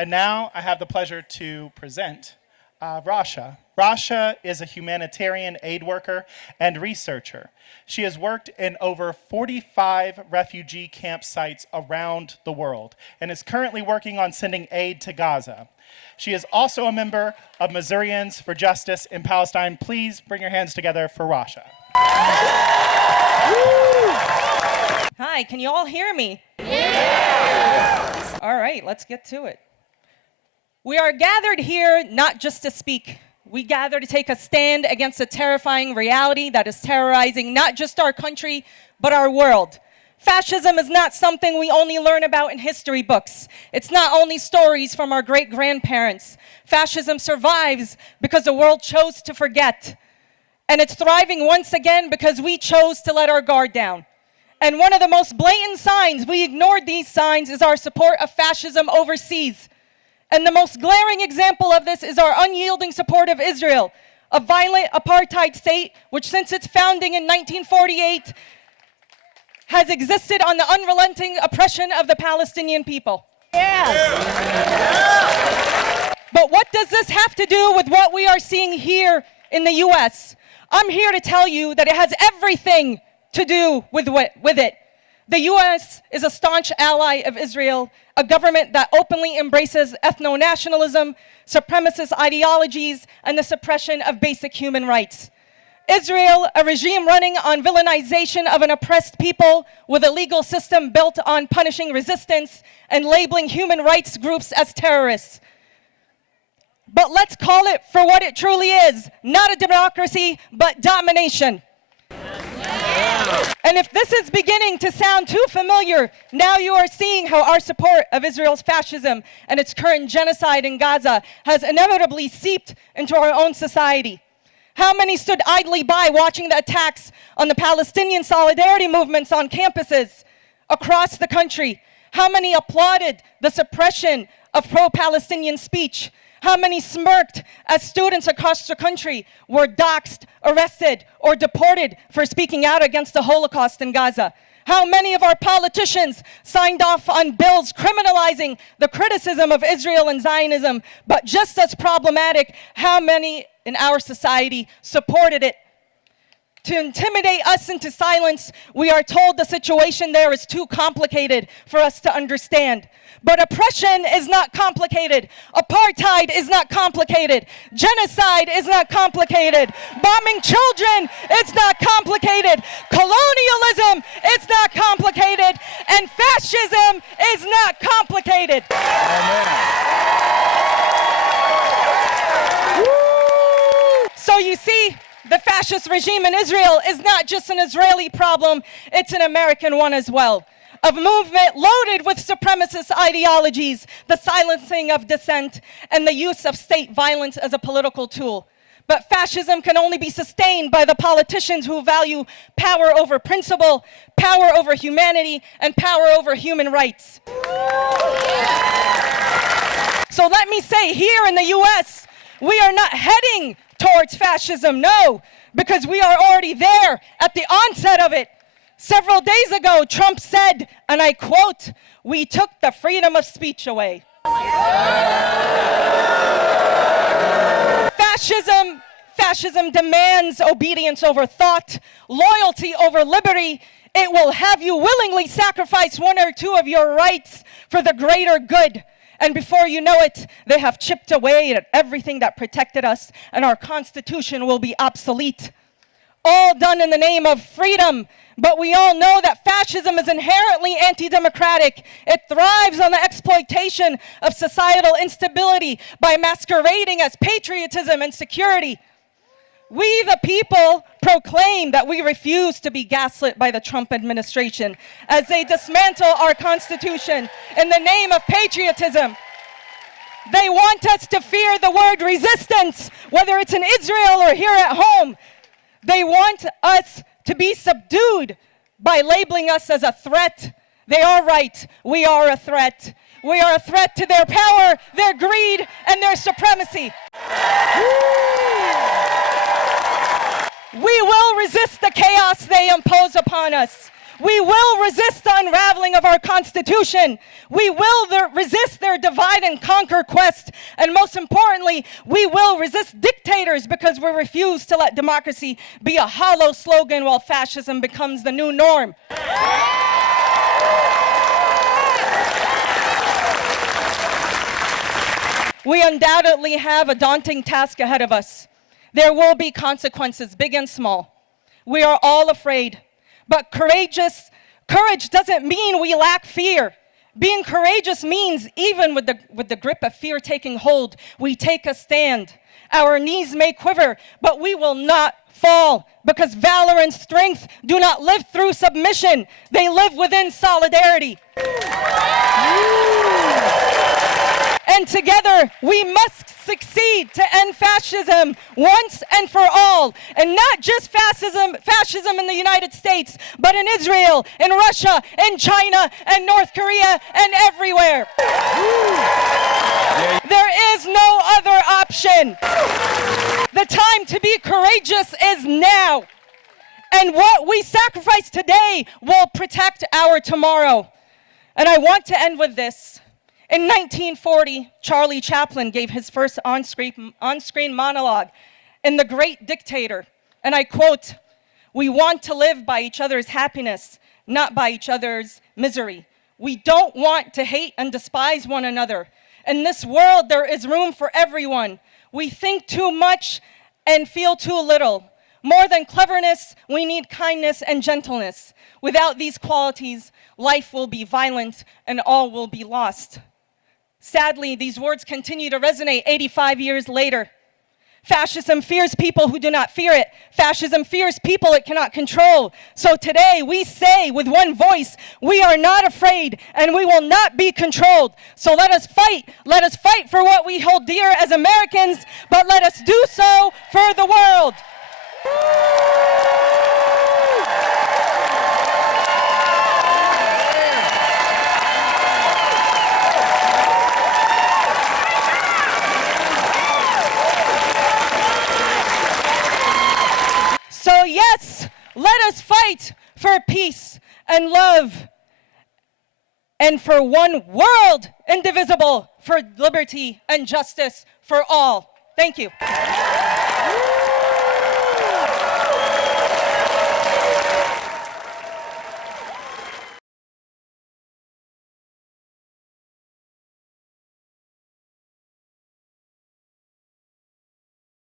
And now I have the pleasure to present Rasha. Rasha is a humanitarian aid worker and researcher. She has worked in over 45 refugee campsites around the world and is currently working on sending aid to Gaza. She is also a member of Missourians for Justice in Palestine. Please bring your hands together for Rasha. Hi, can you all hear me? Yeah! All right, let's get to it. We are gathered here not just to speak. We gather to take a stand against a terrifying reality that is terrorizing not just our country, but our world. Fascism is not something we only learn about in history books. It's not only stories from our great-grandparents. Fascism survives because the world chose to forget. And it's thriving once again because we chose to let our guard down. And one of the most blatant signs we ignored these signs is our support of fascism overseas. And the most glaring example of this is our unyielding support of Israel, a violent apartheid state which since its founding in 1948 has existed on the unrelenting oppression of the Palestinian people. Yes. But what does this have to do with what we are seeing here in the US? I'm here to tell you that it has everything to do with it. The US is a staunch ally of Israel, a government that openly embraces ethno-nationalism, supremacist ideologies, and the suppression of basic human rights. Israel, a regime running on villainization of an oppressed people with a legal system built on punishing resistance and labeling human rights groups as terrorists. But let's call it for what it truly is, not a democracy, but domination. And if this is beginning to sound too familiar, now you are seeing how our support of Israel's fascism and its current genocide in Gaza has inevitably seeped into our own society. How many stood idly by watching the attacks on the Palestinian solidarity movements on campuses across the country? How many applauded the suppression of pro-Palestinian speech? How many smirked as students across the country were doxxed, arrested, or deported for speaking out against the Holocaust in Gaza? How many of our politicians signed off on bills criminalizing the criticism of Israel and Zionism? But just as problematic, how many in our society supported it? To intimidate us into silence, we are told the situation there is too complicated for us to understand. But oppression is not complicated. Apartheid is not complicated. Genocide is not complicated. Bombing children, it's not complicated. Colonialism, it's not complicated. And fascism is not complicated. So you see, the fascist regime in Israel is not just an Israeli problem, it's an American one as well. A movement loaded with supremacist ideologies, the silencing of dissent, and the use of state violence as a political tool. But fascism can only be sustained by the politicians who value power over principle, power over humanity, and power over human rights. So let me say, here in the US, we are not heading towards fascism, no, because we are already there at the onset of it. Several days ago, Trump said, and I quote, "We took the freedom of speech away." Fascism demands obedience over thought, loyalty over liberty. It will have you willingly sacrifice one or two of your rights for the greater good. And before you know it, they have chipped away at everything that protected us, and our Constitution will be obsolete. All done in the name of freedom. But we all know that fascism is inherently anti-democratic. It thrives on the exploitation of societal instability by masquerading as patriotism and security. We, the people, proclaim that we refuse to be gaslit by the Trump administration as they dismantle our Constitution in the name of patriotism. They want us to fear the word resistance, whether it's in Israel or here at home. They want us to be subdued by labeling us as a threat. They are right. We are a threat. We are a threat to their power, their greed, and their supremacy. We will resist the chaos they impose upon us. We will resist the unraveling of our Constitution. We will resist their divide and conquer quest. And most importantly, we will resist dictators because we refuse to let democracy be a hollow slogan while fascism becomes the new norm. We undoubtedly have a daunting task ahead of us. There will be consequences, big and small. We are all afraid, but courage doesn't mean we lack fear. Being courageous means even with the grip of fear taking hold, we take a stand. Our knees may quiver, but we will not fall, because valor and strength do not live through submission. They live within solidarity. And together, we must succeed to end fascism once and for all. And not just fascism in the United States, but in Israel, in Russia, in China, and North Korea, and everywhere. There is no other option. The time to be courageous is now. And what we sacrifice today will protect our tomorrow. And I want to end with this. In 1940, Charlie Chaplin gave his first on-screen monologue in The Great Dictator. And I quote, "We want to live by each other's happiness, not by each other's misery. We don't want to hate and despise one another. In this world, there is room for everyone. We think too much and feel too little. More than cleverness, we need kindness and gentleness. Without these qualities, life will be violent and all will be lost." Sadly, these words continue to resonate 85 years later. Fascism fears people who do not fear it. Fascism fears people it cannot control. So today we say with one voice, we are not afraid and we will not be controlled. So let us fight. Let us fight for what we hold dear as Americans, but let us do so for the world. So yes, let us fight for peace and love and for one world indivisible, for liberty and justice for all. Thank you.